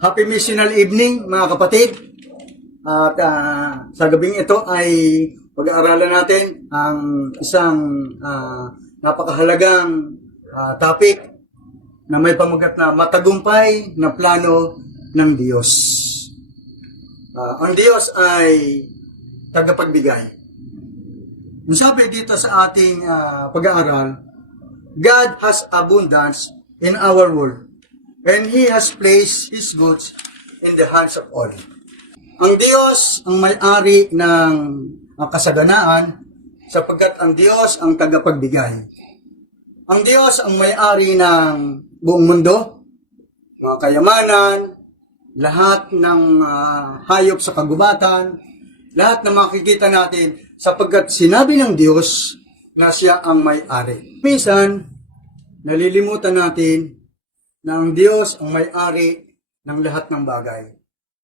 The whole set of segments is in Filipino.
Happy missional evening mga kapatid. At sa gabing ito ay pag-aaralan natin ang isang napakahalagang topic na may pamagat na matagumpay na plano ng Diyos. Ang Diyos ay tagapagbigay. Ang sabi dito sa ating pag-aaral, God has abundance in our world, and He has placed His goods in the hands of all. Ang Diyos ang may-ari ng kasaganaan sapagkat ang Diyos ang tagapagbigay. Ang Diyos ang may-ari ng buong mundo, mga kayamanan, lahat ng hayop sa kagubatan, lahat na makikita natin sapagkat sinabi ng Diyos na siya ang may-ari. Minsan, nalilimutan natin na ang Diyos ang may-ari ng lahat ng bagay.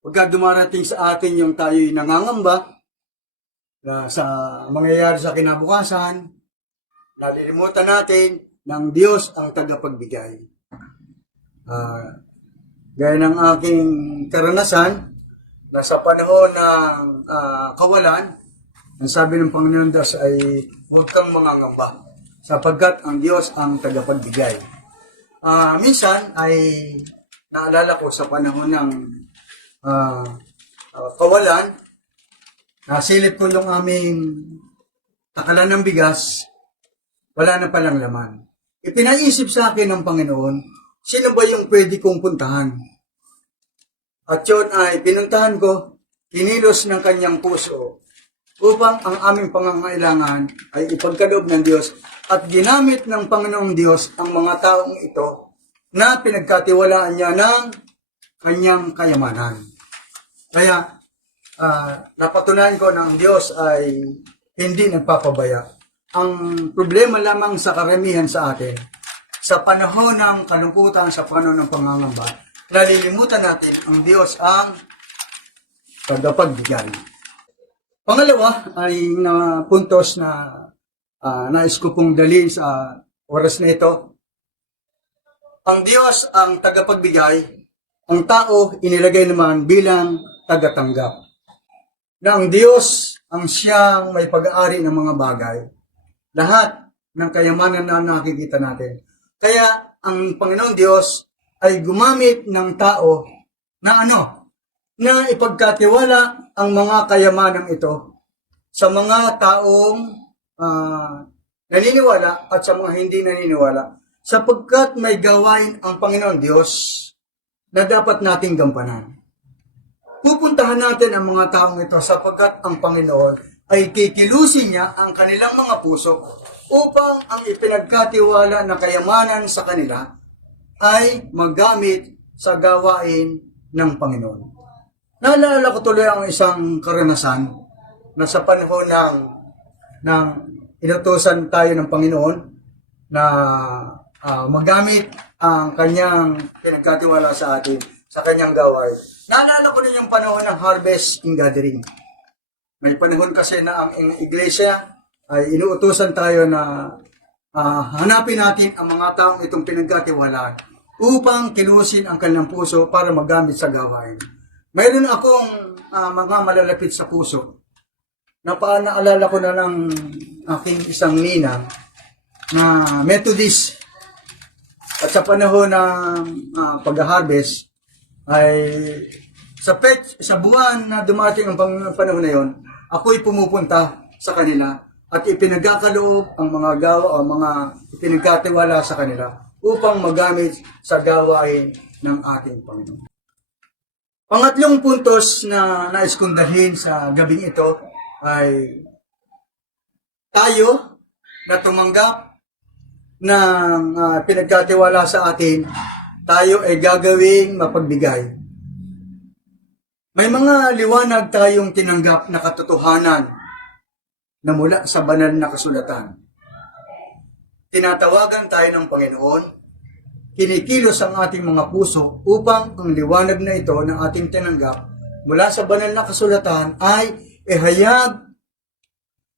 Pagka dumarating sa atin yung tayo'y nangangamba sa mangyayari sa kinabukasan, nalilimutan natin na ang Diyos ang tagapagbigay. Gaya ng aking karanasan, na sa panahon ng kawalan, ang sabi ng Panginoon Diyos ay huwag kang mangangamba sapagkat ang Diyos ang tagapagbigay. Minsan ay naalala ko sa panahon ng kawalan, nasilip ko yung aming takalan ng bigas, wala na palang laman. Ipinaisip sa akin ng Panginoon, sino ba yung pwede kong puntahan? At yun ay pinuntahan ko, kinilos ng kanyang puso upang ang aming pangangailangan ay ipagkaloob ng Diyos at ginamit ng Panginoong Diyos ang mga taong ito na pinagkatiwalaan niya ng kanyang kayamanan. Kaya napatunayan ko na ang Diyos ay hindi nagpapabaya. Ang problema lamang sa karamihan sa atin, sa panahon ng kalungkutan, sa panahon ng pangangamba, nalilimutan natin ang Diyos ang tagapagbigay. Pangalawa ay na puntos na nais ko pong dalhin sa oras na ito. Ang Diyos ang tagapagbigay, ang tao inilagay naman bilang tagatanggap. Na ang Diyos ang siyang may pag-aari ng mga bagay. Lahat ng kayamanan na nakikita natin. Kaya ang Panginoong Diyos ay gumamit ng tao na na ipagkatiwala ang mga kayamanang ito sa mga taong naniniwala at sa mga hindi naniniwala sapagkat may gawain ang Panginoon Diyos na dapat nating gampanan. Pupuntahan natin ang mga taong ito sapagkat ang Panginoon ay kikilusin niya ang kanilang mga puso upang ang ipinagkatiwala na kayamanan sa kanila ay magamit sa gawain ng Panginoon. Naalala ko tuloy ang isang karanasan na sa panahon ng inutusan tayo ng Panginoon na magamit ang kanyang pinagkatiwala sa atin, sa kanyang gawain. Naalala ko din yung panahon ng harvest and gathering. May panahon kasi na ang iglesia ay inuutusan tayo na hanapin natin ang mga taong itong pinagkatiwalaan upang kilusin ang kanilang puso para magamit sa gawain. Mayroon akong mga malalapit sa puso na naalala ko na ng aking isang ninang na Methodist. At sa panahon ng pag-harvest ay sa buwan na dumating ang panahon na yon, ako'y pumupunta sa kanila at ipinagkakaloob ang mga gawa o mga ipinagkatiwala sa kanila upang magamit sa gawain ng ating Panginoon. Pangatlong puntos na nais kong dalhin sa gabing ito ay tayo na tumanggap ng pinagkatiwala sa atin, tayo ay gagawing mapagbigay. May mga liwanag tayong tinanggap na katotohanan na mula sa banal na kasulatan. Tinatawagan tayo ng Panginoon, kinikilos ang ating mga puso upang ang liwanag na ito na ating tinanggap mula sa banal na kasulatan ay ihayag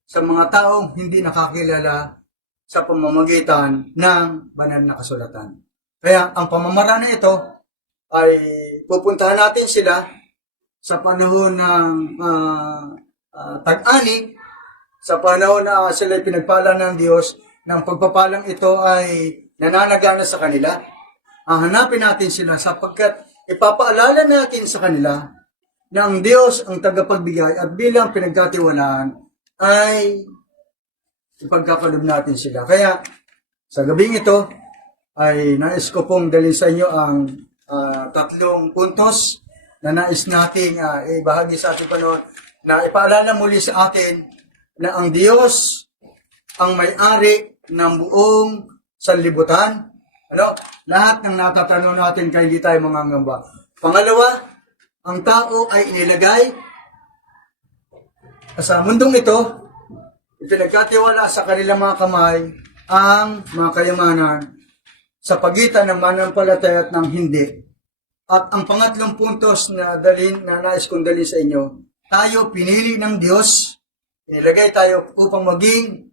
sa mga taong hindi nakakilala sa pamamagitan ng banal na kasulatan. Kaya ang pamamaraan na ito ay pupuntahan natin sila sa panahon ng tag-ani, sa panahon na sila pinagpala ng Diyos, ng pagpapalang ito ay nananagana sa kanila. Hanapin natin sila sapagkat ipapaalala natin sa kanila na ang Diyos ang tagapagbigay at bilang pinagkatiwalaan ay ipagkakalob natin sila. Kaya sa gabing ito ay nais ko pong dalhin sa inyo ang 3 puntos na nais nating ibahagi sa ating panahon na ipaalala muli sa atin na ang Diyos ang may-ari ng buong sanlibutan. Lahat ng natatanong natin kaya hindi tayo mangangamba. Pangalawa, ang tao ay inilagay sa mundong ito, ipinagkatiwala sa kanilang mga kamay ang mga kayamanan sa pagitan ng manampalataya at ng hindi. At ang pangatlong puntos na nais kong dalhin sa inyo, tayo pinili ng Diyos, inilagay tayo upang maging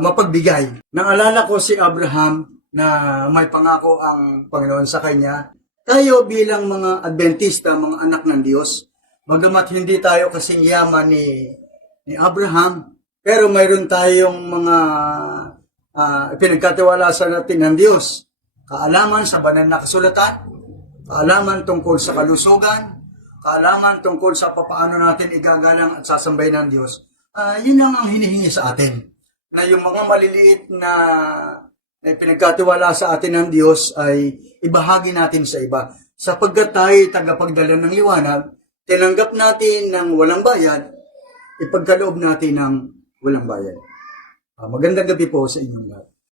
mapagbigay. Naalala ko si Abraham na may pangako ang Panginoon sa kanya. Tayo bilang mga Adventista, mga anak ng Diyos, bagamat hindi tayo kasing yaman ni Abraham, pero mayroon tayong mga pinagkatiwala sa natin ng Diyos. Kaalaman sa banal na kasulatan, kaalaman tungkol sa kalusugan, kaalaman tungkol sa papaano natin igagalang at sasambay ng Diyos. Yun lang ang hinihingi sa atin. Na yung mga maliliit na pinagkatiwala sa atin ng Diyos ay ibahagi natin sa iba. Sapagkat tayo tagapagdala ng liwanag, tinanggap natin ng walang bayad, ipagkaloob natin ng walang bayad. Magandang gabi po sa inyong lahat.